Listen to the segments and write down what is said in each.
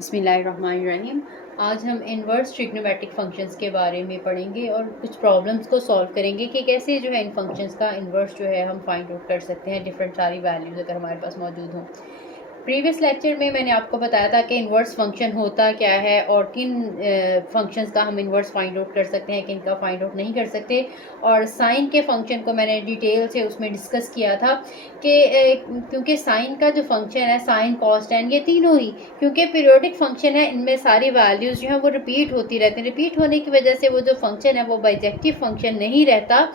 बिस्मिल्लाहिर्रहमानिर्रहीम। आज हम इनवर्स ट्रिग्नोमेट्रिक फंक्शंस के बारे में पढ़ेंगे और कुछ प्रॉब्लम्स को सॉल्व करेंगे कि कैसे जो है इन फंक्शंस का इनवर्स जो है हम फाइंड आउट कर सकते हैं, डिफरेंट सारी वैल्यूज़ अगर हमारे पास मौजूद हों। प्रीवियस लेक्चर में मैंने आपको बताया था कि इनवर्स फंक्शन होता क्या है और किन फंक्शंस का हम इनवर्स फाइंड आउट कर सकते हैं, किन का फाइंड आउट नहीं कर सकते। और साइन के फंक्शन को मैंने डिटेल से उसमें डिस्कस किया था कि क्योंकि साइन का जो फंक्शन है, साइन कॉस टेन, ये तीनों ही क्योंकि पीरियोडिक फंक्शन है, इनमें सारी वैल्यूज़ जो है वो रिपीट होती रहती हैं। रिपीट होने की वजह से वो जो फंक्शन है वो बाइजेक्टिव फंक्शन नहीं रहता,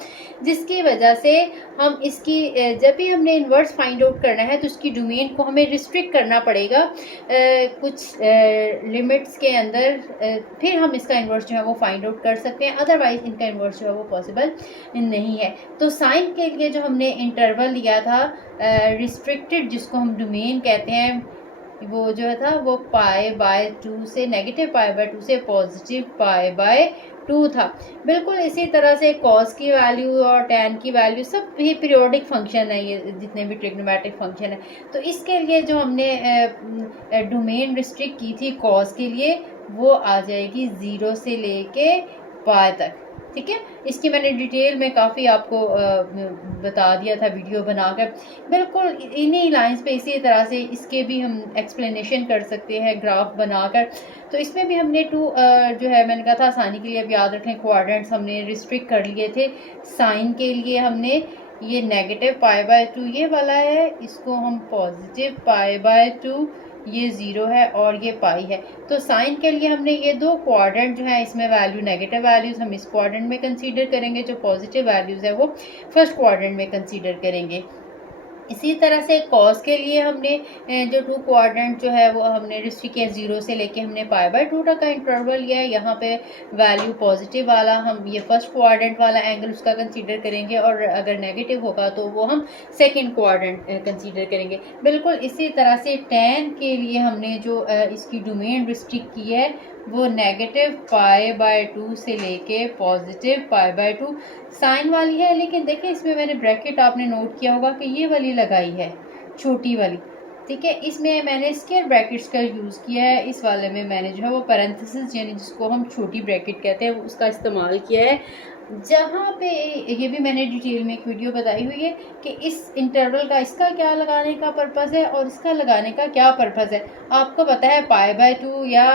जिसकी वजह से हम इसकी जब भी हमने इन्वर्स फाइंड आउट करना है तो उसकी डोमेन को हमें रिस्ट्रिक्ट करना पड़ेगा कुछ लिमिट्स के अंदर, फिर हम इसका इन्वर्स जो है वो फाइंड आउट कर सकते हैं, अदरवाइज इनका इन्वर्स जो है वो पॉसिबल नहीं है। तो साइन के लिए जो हमने इंटरवल लिया था रिस्ट्रिक्टेड, जिसको हम डोमेन कहते हैं, वो जो था वो π/2 से नेगेटिव π/2 से पॉजिटिव π/2 था। बिल्कुल इसी तरह से कॉस की वैल्यू और टैन की वैल्यू सब ही पीरियोडिक फंक्शन है, ये जितने भी ट्रिग्नोमेट्रिक फंक्शन है। तो इसके लिए जो हमने डोमेन रिस्ट्रिक्ट की थी कॉस के लिए, वो आ जाएगी 0 से लेके पाई तक। ठीक है, इसकी मैंने डिटेल में काफ़ी आपको बता दिया था वीडियो बनाकर। बिल्कुल इन्हीं लाइंस पे इसी तरह से इसके भी हम एक्सप्लेनेशन कर सकते हैं ग्राफ बनाकर। तो इसमें भी हमने जो है मैंने कहा था आसानी के लिए अब याद रखें, क्वाड्रेंट्स हमने रिस्ट्रिक्ट कर लिए थे। साइन के लिए हमने ये नेगेटिव π/2 ये वाला है, इसको हम पॉजिटिव π/2, ये 0 है और ये पाई है। तो साइन के लिए हमने ये दो क्वाड्रेंट जो है, इसमें वैल्यू नेगेटिव वैल्यूज़ हम इस क्वाड्रेंट में कंसीडर करेंगे, जो पॉजिटिव वैल्यूज़ है वो फर्स्ट क्वाड्रेंट में कंसीडर करेंगे। इसी तरह से कॉस के लिए हमने जो टू क्वाड्रेंट जो है वो हमने रिस्ट्रिक्ट किया, 0 से लेके हमने π/2 तक का इंटरवल लिया है। यहाँ पे वैल्यू पॉजिटिव वाला हम ये फर्स्ट क्वाड्रेंट वाला एंगल उसका कंसीडर करेंगे, और अगर नेगेटिव होगा तो वो हम सेकंड क्वाड्रेंट कंसीडर करेंगे। बिल्कुल इसी तरह से टैन के लिए हमने जो इसकी डोमेन रिस्ट्रिक्ट की है वो नेगेटिव π/2 से लेके पॉजिटिव π/2 साइन वाली है। लेकिन देखिए इसमें मैंने ब्रैकेट आपने नोट किया होगा कि ये वाली लगाई है, छोटी वाली। ठीक है, इसमें मैंने स्क्वायर ब्रैकेट्स का यूज़ किया है, इस वाले में मैंने जो है वो पैरेंथेसिस यानी जिसको हम छोटी ब्रैकेट कहते हैं उसका इस्तेमाल किया है। जहाँ पे ये भी मैंने डिटेल में एक वीडियो बताई हुई है कि इस इंटरवल का इसका क्या लगाने का पर्पज़ है और इसका लगाने का क्या पर्पज़ है। आपको पता है π/2 या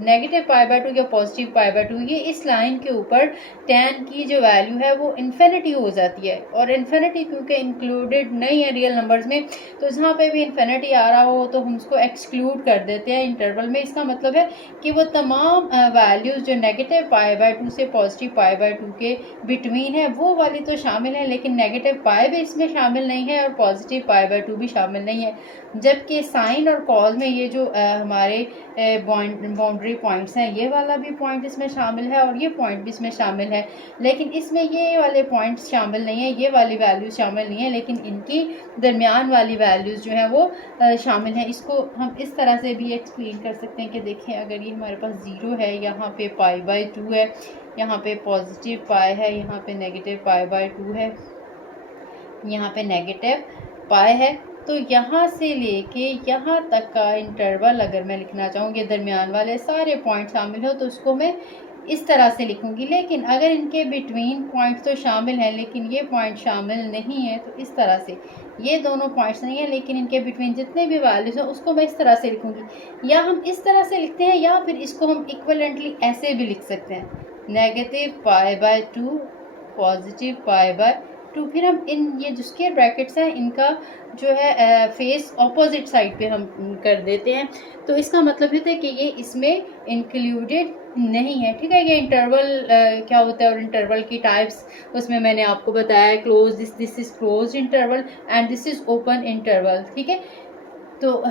नेगेटिव π/2 या पॉजिटिव π/2, ये इस लाइन के ऊपर टैन की जो वैल्यू है वो इन्फिनिटी हो जाती है, और इन्फिनिटी क्योंकि इंक्लूडेड नहीं है रियल नंबर्स में, तो जहाँ पे भी इन्फिनिटी आ रहा हो तो हम उसको एक्सक्लूड कर देते हैं इंटरवल में। इसका मतलब है कि वो तमाम वैल्यूज़ जो नेगेटिव π/2 से पॉजिटिव π/2 के बिटवीन है वो वाली तो शामिल है, लेकिन नेगेटिव पाई भी इसमें शामिल नहीं है और पॉजिटिव π/2 भी शामिल नहीं है। जबकि साइन और कॉस में ये जो हमारे बाउंड्री पॉइंट्स हैं, ये वाला भी पॉइंट इसमें शामिल है और ये पॉइंट भी इसमें शामिल है, लेकिन इसमें ये वाले पॉइंट्स शामिल नहीं है, ये वाली वैल्यूज़ शामिल नहीं है, लेकिन इनकी दरमियान वाली वैल्यूज़ जो है वो शामिल हैं। इसको हम इस तरह से भी एक्सप्लेन कर सकते हैं कि देखें, अगर ये हमारे पास 0 है, यहाँ पे π/2 है, यहाँ पे पॉजिटिव पाई है, यहाँ पे नेगेटिव π/2 है, यहाँ पे नेगेटिव पाई है, तो यहाँ से लेके यहाँ तक का इंटरवल अगर मैं लिखना चाहूँ, ये दरमियान वाले सारे पॉइंट शामिल हो तो उसको मैं इस तरह से लिखूँगी। लेकिन अगर इनके बिटवीन पॉइंट्स तो शामिल हैं लेकिन ये पॉइंट शामिल नहीं है, तो इस तरह से ये दोनों पॉइंट्स नहीं है लेकिन इनके बिटवीन जितने भी वैल्यूज़ हैं उसको मैं इस तरह से लिखूँगी। या हम इस तरह से लिखते हैं या फिर इसको हम इक्वलेंटली ऐसे भी लिख सकते हैं, नेगेटिव π/2 पॉजिटिव π/2। फिर हम इन ये जो स्क्वायर ब्रैकेट्स हैं इनका जो है फेस ऑपोजिट साइड पे हम कर देते हैं, तो इसका मतलब होता है कि ये इसमें इंक्लूडेड नहीं है। ठीक है, ये इंटरवल क्या होता है और इंटरवल की टाइप्स उसमें मैंने आपको बताया, close, this is close interval and this is open interval. ठीक है, तो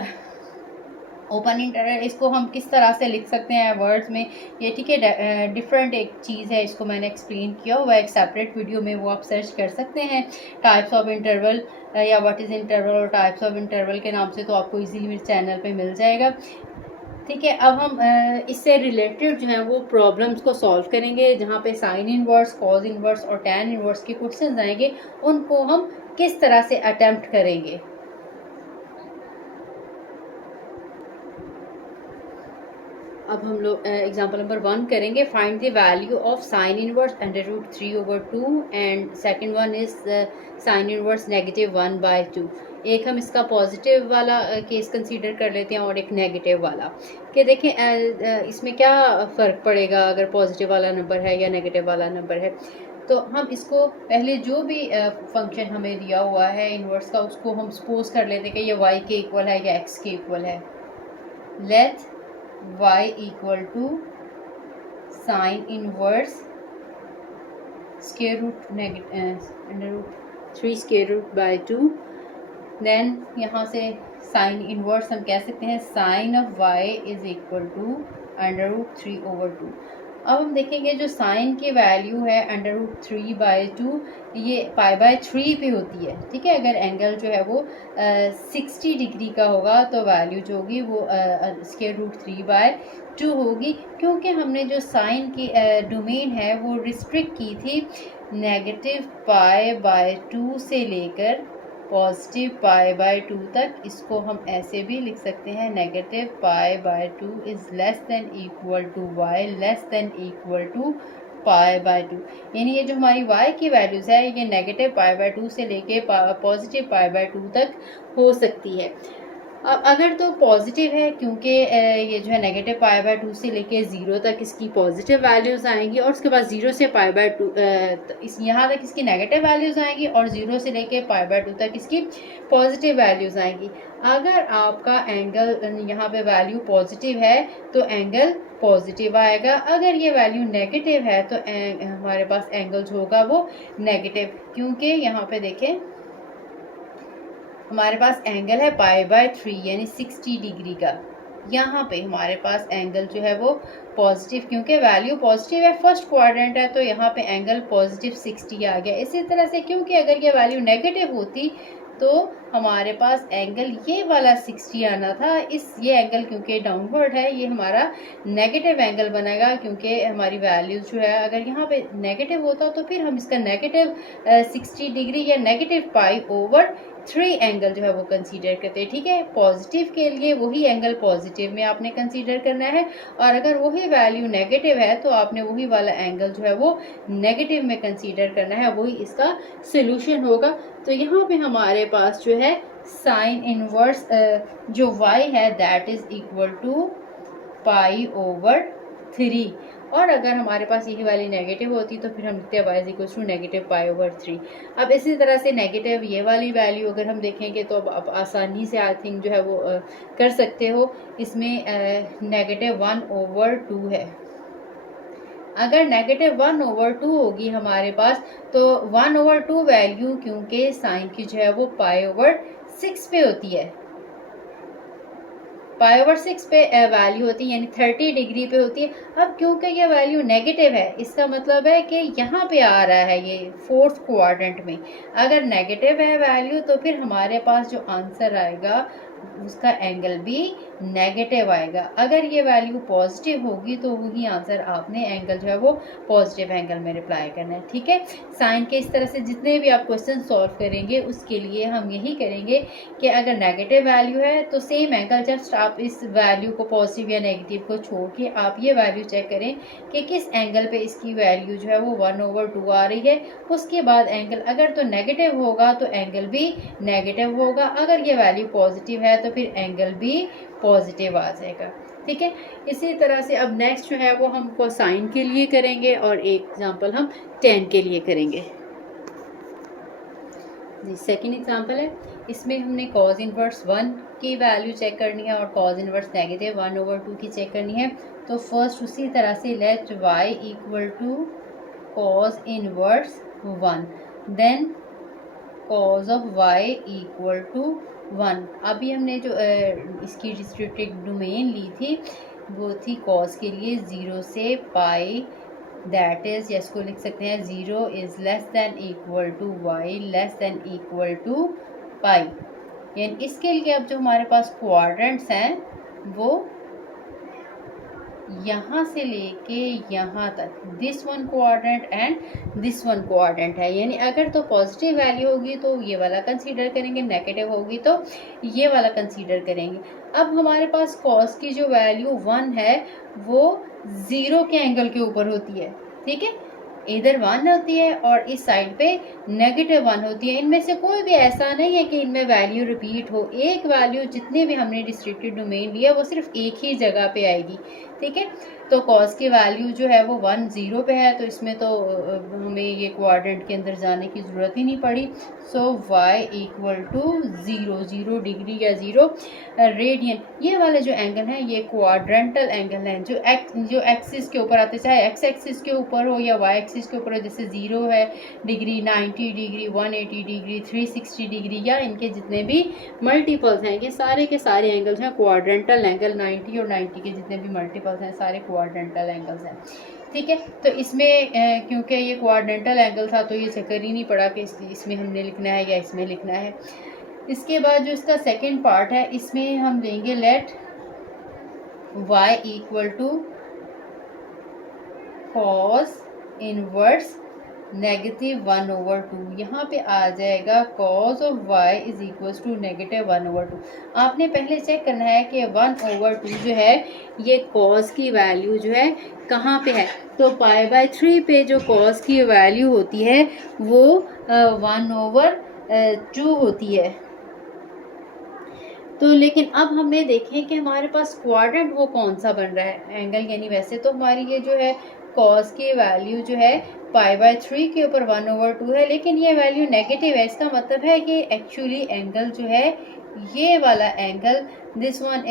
ओपन इंटरवल इसको हम किस तरह से लिख सकते हैं वर्ड्स में, ये ठीक है डिफरेंट एक चीज़ है, इसको मैंने एक्सप्लेन किया हुआ एक सेपरेट वीडियो में, वो आप सर्च कर सकते हैं टाइप्स ऑफ इंटरवल या व्हाट इज़ इंटरवल और टाइप्स ऑफ इंटरवल के नाम से, तो आपको इजीली मेरे चैनल पे मिल जाएगा। ठीक है, अब हम इससे रिलेटेड जो है वो प्रॉब्लम्स को सॉल्व करेंगे, जहाँ पे साइन इनवर्स, कॉज इनवर्स और टैन इनवर्स के क्वेश्चन आएंगे, उनको हम किस तरह से अटेम्प्ट करेंगे। अब हम लोग एग्जांपल नंबर 1 करेंगे। Find the value of sine inverse √3/2 and second one is sine inverse -1/2। एक हम इसका पॉजिटिव वाला केस कंसीडर कर लेते हैं और एक नेगेटिव वाला। कि देखें इसमें क्या फ़र्क पड़ेगा अगर पॉजिटिव वाला नंबर है या नेगेटिव वाला नंबर है। तो हम इसको पहले जो भी फंक्शन हमें दिया हुआ है इनवर्स का, उसको हम सपोज कर लेते हैं कि ये y के इक्वल है या x के इक्वल है। Let y equal to sine inverse √3/2। Then यहाँ से साइन इनवर्स हम कह सकते हैं sine of y is equal to √3/2। अब हम देखेंगे जो साइन की वैल्यू है √3/2 ये π/3 पे होती है। ठीक है, अगर एंगल जो है वो 60 डिग्री का होगा तो वैल्यू जो होगी वो √3/2 होगी, क्योंकि हमने जो साइन की डोमेन है वो रिस्ट्रिक्ट की थी नेगेटिव π/2 से लेकर पॉजिटिव π/2 तक। इसको हम ऐसे भी लिख सकते हैं negative π/2 is less than equal to y less than equal to π/2। यानी ये जो हमारी y की वैल्यूज है ये नेगेटिव π/2 से लेके पॉजिटिव π/2 तक हो सकती है। अब अगर तो पॉजिटिव है, क्योंकि ये जो है नेगेटिव π/2 से लेके 0 तक इसकी पॉजिटिव वैल्यूज़ आएंगी और उसके बाद 0 से π/2 इस यहाँ तक इसकी नेगेटिव वैल्यूज़ आएंगी और 0 से लेके π/2 तक इसकी पॉजिटिव वैल्यूज़ आएंगी। अगर आपका एंगल यहाँ पे वैल्यू पॉजिटिव है तो एंगल पॉजिटिव आएगा, अगर ये वैल्यू नेगेटिव है तो हमारे पास एंगल जो होगा वो नेगेटिव, क्योंकि यहाँ पे देखें हमारे पास एंगल है π/3 यानी 60 डिग्री का। यहाँ पे हमारे पास एंगल जो है वो पॉजिटिव, क्योंकि वैल्यू पॉजिटिव है, फर्स्ट क्वाड्रेंट है, तो यहाँ पे एंगल पॉजिटिव 60 आ गया। इसी तरह से क्योंकि अगर ये वैल्यू नेगेटिव होती तो हमारे पास एंगल ये वाला 60 आना था। ये एंगल क्योंकि डाउनवर्ड है ये हमारा नेगेटिव एंगल बनेगा, क्योंकि हमारी वैल्यू जो है अगर यहाँ पे नेगेटिव होता तो फिर हम इसका नेगेटिव 60 डिग्री या नेगेटिव π/3 एंगल जो है वो कंसीडर करते हैं। ठीक है, पॉजिटिव के लिए वही एंगल पॉजिटिव में आपने कंसीडर करना है, और अगर वही वैल्यू नेगेटिव है तो आपने वही वाला एंगल जो है वो नेगेटिव में कंसीडर करना है, वही इसका सोल्यूशन होगा। तो यहाँ पे हमारे पास जो है साइन इनवर्स जो y है दैट इज इक्वल टू π/3, और अगर हमारे पास यही वाली नेगेटिव होती तो फिर हम लिखते हैं y is equal to negative π/3। अब इसी तरह से नेगेटिव ये वाली वैल्यू अगर हम देखेंगे तो अब आप आसानी से आई थिंक जो है वो कर सकते हो। इसमें -1/2 है। अगर -1/2 होगी हमारे पास तो 1/2 वैल्यू क्योंकि साइन की जो है वो π/6 पे होती है, π/6 पे वैल्यू होती है यानी 30 डिग्री पे होती है। अब क्योंकि ये वैल्यू नेगेटिव है इसका मतलब है कि यहाँ पे आ रहा है ये फोर्थ क्वाड्रेंट में। अगर नेगेटिव है वैल्यू तो फिर हमारे पास जो आंसर आएगा उसका एंगल भी नेगेटिव आएगा। अगर ये वैल्यू पॉजिटिव होगी तो वही आंसर आपने एंगल जो है वो पॉजिटिव एंगल में रिप्लाई करना है। ठीक है, साइन के इस तरह से जितने भी आप क्वेश्चन सॉल्व करेंगे उसके लिए हम यही करेंगे कि अगर नेगेटिव वैल्यू है तो सेम एंगल, जस्ट आप इस वैल्यू को पॉजिटिव या नेगेटिव को छोड़ के आप ये वैल्यू चेक करें कि किस एंगल पे इसकी वैल्यू जो है वो 1/2 आ रही है। उसके बाद एंगल अगर तो नेगेटिव होगा तो एंगल भी नेगेटिव होगा, अगर ये वैल्यू पॉजिटिव है तो फिर एंगल भी पॉजिटिव आ जाएगा। ठीक है, इसी तरह से अब नेक्स्ट जो है वो हम कोसाइन के लिए करेंगे और एक एग्जांपल हम tan के लिए करेंगे। जी सेकंड एग्जांपल है, इसमें हमने cos इनवर्स 1 की वैल्यू चेक करनी है और cos इनवर्स नेगेटिव 1/2 की चेक करनी है। तो फर्स्ट उसी तरह से let y equal to cos inverse 1 then cos of y equal to 1। अभी हमने जो इसकी रिस्ट्रिक्टेड डोमेन ली थी वो थी cos के लिए 0 से पाई, दैट इज इसको लिख सकते हैं 0 is less than equal to y less than equal to pi. यानी इसके लिए अब जो हमारे पास क्वाड्रेंट्स हैं वो यहाँ से लेके यहाँ तक this one coordinate and this one coordinate है, यानी अगर तो पॉजिटिव वैल्यू होगी तो ये वाला कंसीडर करेंगे, नेगेटिव होगी तो ये वाला कंसीडर करेंगे। अब हमारे पास कॉस की जो वैल्यू 1 है वो 0 के एंगल के ऊपर होती है, ठीक है, इधर 1 होती है और इस साइड पे -1 होती है। इनमें से कोई भी ऐसा नहीं है कि इनमें वैल्यू रिपीट हो, एक वैल्यू जितने भी हमने डिस्ट्रिक्टेड डोमेन लिया वो सिर्फ एक ही जगह पे आएगी, ठीक है। तो कॉस की वैल्यू जो है वो 1 0 पे है, तो इसमें तो हमें ये क्वाड्रेंट के अंदर जाने की ज़रूरत ही नहीं पड़ी। सो y = 0 0 डिग्री या 0 रेडियन, ये वाले जो एंगल हैं ये क्वाड्रेंटल एंगल हैं जो एक्सिस के ऊपर आते, चाहे एक्स एक्सिस के ऊपर हो या वाई एक्सिस के ऊपर हो, जैसे 0 है डिग्री, 90 डिग्री, 180 डिग्री, 360 डिग्री, या इनके जितने भी मल्टीपल्स हैं, ये सारे के सारे एंगल्स हैं क्वाड्रेंटल एंगल। 90 और 90 के जितने भी मल्टीपल्स हैं सारे क्वाड्रेंटल एंगल्स हैं, ठीक है। तो इसमें क्योंकि ये क्वाड्रेंटल एंगल था तो ये चक्कर ही नहीं पड़ा कि इसमें हमने लिखना है या इसमें लिखना है। इसके बाद जो इसका सेकंड पार्ट है इसमें हम लेंगे लेट y = cos इनवर्स -1/2। यहाँ पे आ जाएगा cos ऑफ y = -1/2। आपने पहले चेक करना है कि 1/2 जो है ये cos की वैल्यू जो है कहाँ पे है। तो π/3 पे जो cos की वैल्यू होती है वो 1/2 होती है। तो लेकिन अब हमें देखें कि हमारे पास क्वाड्रेंट वो कौन सा बन रहा है एंगल, यानी वैसे तो हमारी ये जो है कॉस की वैल्यू जो है π/3 के ऊपर 1/2 है, लेकिन ये वैल्यू नेगेटिव है। इसका मतलब है कि एक्चुअली एंगल जो है ये वाला एंगल दिस वन =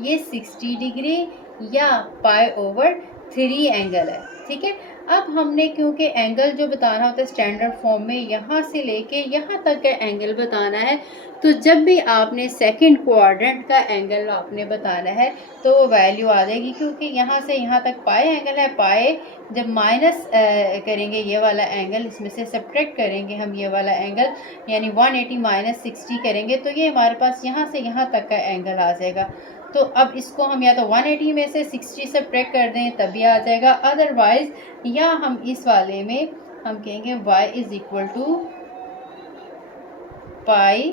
ये 60 डिग्री या π/3 एंगल है, ठीक है। अब हमने क्योंकि एंगल जो बताना होता है स्टैंडर्ड फॉर्म में यहाँ से लेके यहाँ तक का एंगल बताना है, तो जब भी आपने सेकंड क्वाड्रेंट का एंगल आपने बताना है तो वो वैल्यू आ जाएगी, क्योंकि यहाँ से यहाँ तक पाई एंगल है। पाई जब माइनस करेंगे ये वाला एंगल, इसमें से सब्ट्रैक्ट करेंगे हम ये वाला एंगल, यानी 180 - 60 करेंगे तो ये हमारे पास यहाँ से यहाँ तक का एंगल आ जाएगा। तो अब इसको हम या तो 180 में से 60 सब्ट्रैक्ट कर दें तभी आ जाएगा, अदरवाइज या हम इस वाले में हम कहेंगे y = पाई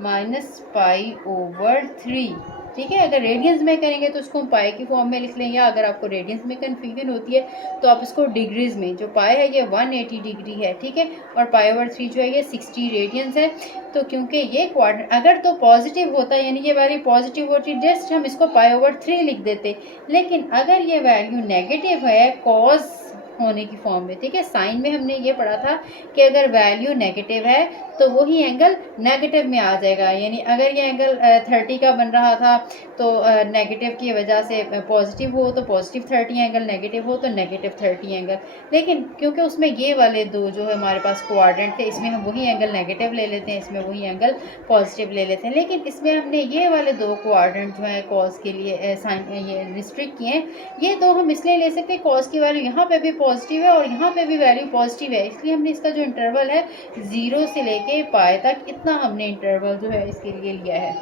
-π/3, ठीक है। अगर रेडियंस में करेंगे तो उसको हम पाई की फॉर्म में लिख लें, या अगर आपको रेडियंस में कन्फ्यूजन होती है तो आप इसको डिग्रीज में, जो पाई है ये 180 डिग्री है, ठीक है, और π/3 जो है ये 60 रेडियंस है। तो क्योंकि ये क्वाड्रेंट अगर तो पॉजिटिव होता है, यानी ये वैल्यू पॉजिटिव होती, जस्ट हम इसको π/3 लिख देते, लेकिन अगर ये वैल्यू नेगेटिव है कॉस होने की फॉर्म में, ठीक है। साइन में हमने ये पढ़ा था कि अगर वैल्यू नेगेटिव है तो वही एंगल नेगेटिव में आ जाएगा, यानी अगर ये एंगल 30 का बन रहा था तो नेगेटिव की वजह से पॉजिटिव हो तो पॉजिटिव 30 एंगल, नेगेटिव हो तो नेगेटिव 30 एंगल। लेकिन क्योंकि उसमें ये वाले दो जो है हमारे पास क्वाड्रेंट थे, इसमें हम वही एंगल नेगेटिव ले लेते हैं, इसमें वही एंगल पॉजिटिव ले लेते हैं। लेकिन इसमें हमने ये वाले दो क्वाड्रेंट जो है कॉस के लिए साइन ये रिस्ट्रिक्ट किए हैं। ये दो हम इसलिए ले सकते हैं कॉस की वैल्यू यहाँ पे भी पॉजिटिव है और यहाँ पे भी वैल्यू पॉजिटिव है, इसलिए हमने इसका जो इंटरवल है 0 से लेके पाई तक इतना हमने इंटरवल जो है इसके लिए लिया है,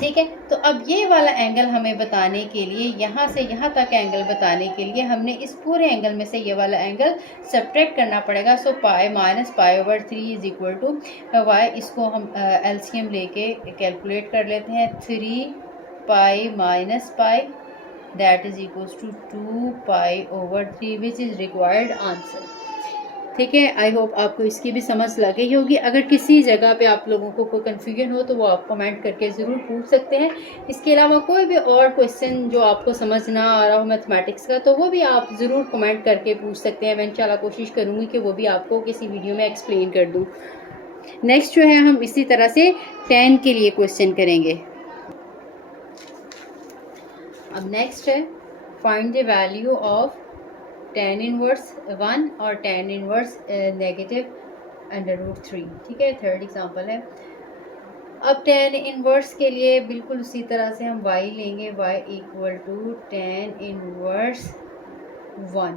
ठीक है। तो अब ये वाला एंगल हमें बताने के लिए, यहाँ से यहाँ तक एंगल बताने के लिए हमने इस पूरे एंगल में से ये वाला एंगल सब्ट्रैक्ट करना पड़ेगा। सो पाई -π/3 = y, इसको हम एलसीएम लेके कैलकुलेट कर लेते हैं। 3π - π that is equals to 2π/3 which is required answer, ठीक है। आई होप आपको इसकी भी समझ लग गई होगी। अगर किसी जगह पे आप लोगों को कोई कन्फ्यूजन हो तो वो आप कमेंट करके ज़रूर पूछ सकते हैं। इसके अलावा कोई भी और क्वेश्चन जो आपको समझ ना आ रहा हो मैथमेटिक्स का, तो वो भी आप ज़रूर कमेंट करके पूछ सकते हैं। मैं इंशाल्लाह कोशिश करूँगी कि वो भी आपको किसी वीडियो में एक्सप्लेन कर दूँ। नेक्स्ट जो है हम इसी तरह से 10 के लिए क्वेश्चन करेंगे। अब नेक्स्ट है find the value of tan inverse 1 और tan इनवर्स -√3, ठीक है। थर्ड एग्जांपल है। अब tan इनवर्स के लिए बिल्कुल उसी तरह से हम y लेंगे, y = tan इनवर्स 1।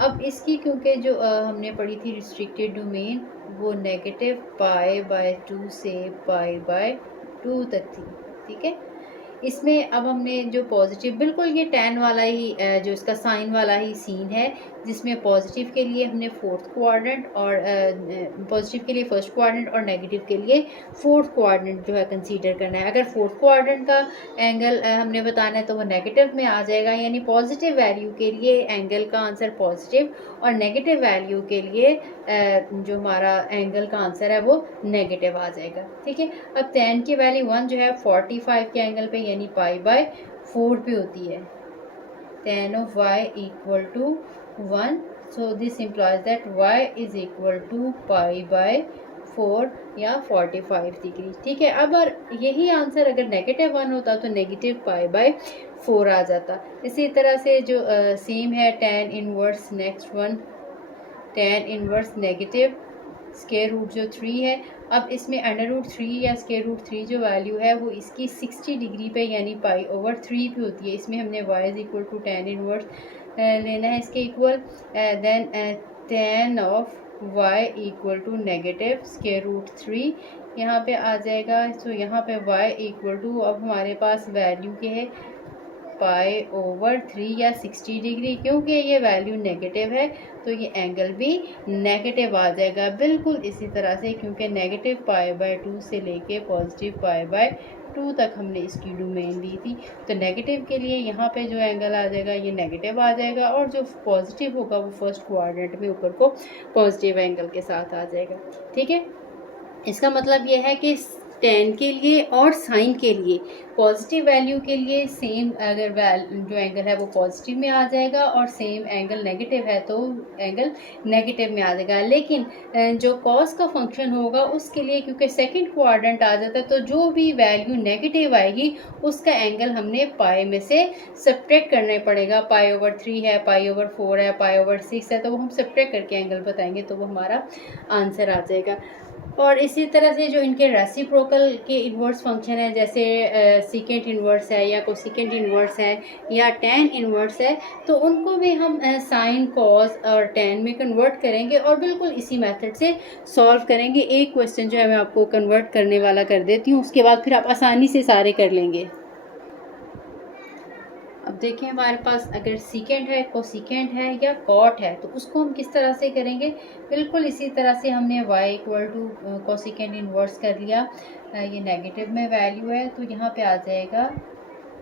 अब इसकी क्योंकि जो हमने पढ़ी थी रिस्ट्रिक्टेड डोमेन वो -π/2 से π/2 तक थी, ठीक है। इसमें अब हमने जो पॉजिटिव बिल्कुल ये tan वाला ही जो इसका साइन वाला ही सीन है, जिसमें पॉजिटिव के लिए हमने फोर्थ क्वाड्रेंट और पॉजिटिव के लिए फर्स्ट क्वाड्रेंट और नेगेटिव के लिए फोर्थ क्वाड्रेंट जो है कंसीडर करना है। अगर फोर्थ क्वाड्रेंट का एंगल हमने बताना है तो वो नेगेटिव में आ जाएगा, यानी पॉजिटिव वैल्यू के लिए एंगल का आंसर पॉजिटिव और नेगेटिव वैल्यू के लिए जो हमारा एंगल का आंसर है वो नेगेटिव आ जाएगा। ठीक है। अब tan की वैल्यू 1 जो है 45 के एंगल पे यानी π/4 पे होती है। tan of y equal to 1, so this implies that y is equal to π/4 या 45 डिग्री। ठीक है। अब और यही आंसर अगर नेगेटिव 1 होता तो नेगेटिव π/4 आ जाता। इसी तरह से जो सेम है tan inverse next one, tan inverse negative square root जो 3 है। अब इसमें √3 या स्क्वायर रूट 3 जो वैल्यू है वो इसकी 60 डिग्री पे यानी π/3 पे होती है। इसमें हमने y is equal to tan inverse लेना है इसके equal, then tan of y equal to negative square root 3 यहाँ पे आ जाएगा। तो यहाँ पे y इक्वल टू अब हमारे पास वैल्यू के है π/3 या 60 डिग्री, क्योंकि ये वैल्यू नेगेटिव है तो ये एंगल भी नेगेटिव आ जाएगा। बिल्कुल इसी तरह से, क्योंकि नेगेटिव π/2 से लेके पॉजिटिव π/2 तक हमने इसकी डोमेन ली थी, तो नेगेटिव के लिए यहाँ पे जो एंगल आ जाएगा ये नेगेटिव आ जाएगा और जो पॉजिटिव होगा वो फर्स्ट क्वाड्रेंट में ऊपर को पॉजिटिव एंगल के साथ आ जाएगा। ठीक है। इसका मतलब ये है कि tan के लिए और साइन के लिए पॉजिटिव वैल्यू के लिए सेम अगर जो एंगल है वो पॉजिटिव में आ जाएगा और सेम एंगल नेगेटिव है तो एंगल नेगेटिव में आ जाएगा। लेकिन जो कॉस का फंक्शन होगा उसके लिए क्योंकि सेकंड क्वाड्रेंट आ जाता है तो जो भी वैल्यू नेगेटिव आएगी उसका एंगल हमने पाई में से सब्ट्रैक्ट करना पड़ेगा। π/3 है, π/4 है, π/6 है, तो वो हम सब्ट्रैक्ट करके एंगल बताएंगे तो वो हमारा आंसर आ जाएगा। और इसी तरह से जो इनके रेसिप्रोकल के इन्वर्स फंक्शन है, जैसे सीकेंट इन्वर्स है या कोसिकेंट इन्वर्स है या tan इन्वर्स है, तो उनको भी हम साइन कॉस और tan में कन्वर्ट करेंगे और बिल्कुल इसी मेथड से सॉल्व करेंगे। एक क्वेश्चन जो है मैं आपको कन्वर्ट करने वाला कर देती हूँ, उसके बाद फिर आप आसानी से सारे कर लेंगे। अब देखें हमारे पास अगर सीकेंट है, कोसिकेंट है या कॉट है तो उसको हम किस तरह से करेंगे। बिल्कुल इसी तरह से हमने y equal to cosecant inverse कर लिया, ये नेगेटिव में वैल्यू है तो यहाँ पे आ जाएगा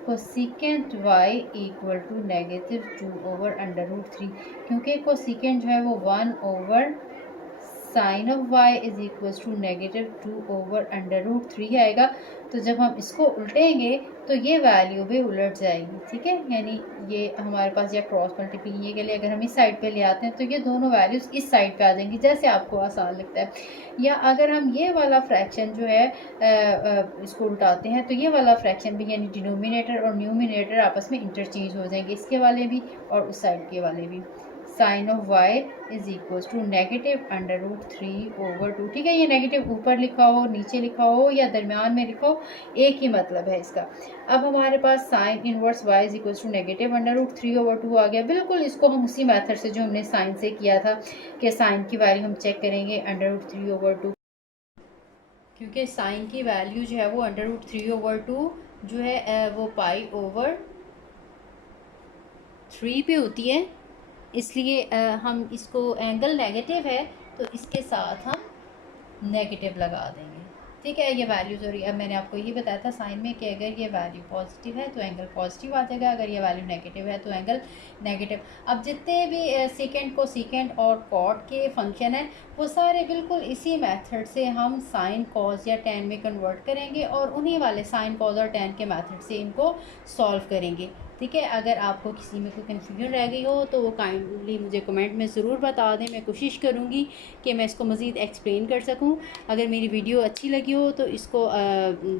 cosecant y equal to negative 2/√3, क्योंकि कोसिकेंट जो है वो 1 sine of y is equal to negative 2/√3 आएगा। तो जब हम इसको उल्टेंगे तो ये वैल्यू भी उलट जाएगी। ठीक है। यानी ये हमारे पास या क्रॉस मल्टीप्लाई के लिए अगर हम इस साइड पे ले आते हैं तो ये दोनों वैल्यूज़ इस साइड पे आ जाएंगी, जैसे आपको आसान लगता है। या अगर हम ये वाला फ्रैक्शन जो है इसको उल्टाते हैं तो ये वाला फ्रैक्शन भी यानी डिनोमिनेटर और न्यूमिनेटर आपस में इंटरचेंज हो जाएंगे, इसके वाले भी और उस साइड के वाले भी। Sine of y is equal to negative √3/2। ठीक है। ये नेगेटिव ऊपर लिखा हो, नीचे लिखा हो या दरमियान में लिखा हो, एक ही मतलब है इसका। अब हमारे पास sine inverse y is equal to negative √3/2 आ गया। बिल्कुल इसको हम उसी मेथड से जो हमने साइन से किया था कि साइन की वैल्यू हम चेक करेंगे √3/2, क्योंकि साइन की वैल्यू जो है वो √3/2 जो है वो π/3 पे होती है, इसलिए हम इसको एंगल नेगेटिव है तो इसके साथ हम नेगेटिव लगा देंगे। ठीक है। ये वैल्यूज़ और अब मैंने आपको ये बताया था साइन में कि अगर ये वैल्यू पॉजिटिव है तो एंगल पॉजिटिव आ जाएगा, अगर ये वैल्यू नेगेटिव है तो एंगल नेगेटिव। अब जितने भी सीकेंट को सीकेंट और कॉट के फंक्शन हैं वो सारे बिल्कुल इसी मेथड से हम साइन कॉस या tan में कन्वर्ट करेंगे और उन्हीं वाले साइन कॉस और tan के मेथड से इनको सॉल्व करेंगे। ठीक है। अगर आपको किसी में कोई कन्फ्यूजन रह गई हो तो वो काइंडली मुझे कमेंट में ज़रूर बता दें, मैं कोशिश करूँगी कि मैं इसको मज़ीद एक्सप्लेन कर सकूँ। अगर मेरी वीडियो अच्छी लगी हो तो इसको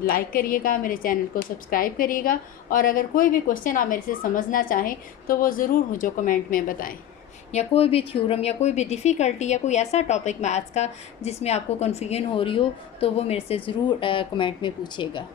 लाइक करिएगा, मेरे चैनल को सब्सक्राइब करिएगा और अगर कोई भी क्वेश्चन आप मेरे से समझना चाहें तो वो ज़रूर मुझे कमेंट में बताएं, या कोई भी थ्योरम या कोई भी डिफ़िकल्टी या कोई ऐसा टॉपिक मैथ्स का जिसमें आपको कन्फ्यूजन हो रही हो तो वो मेरे से ज़रूर कमेंट में पूछिएगा।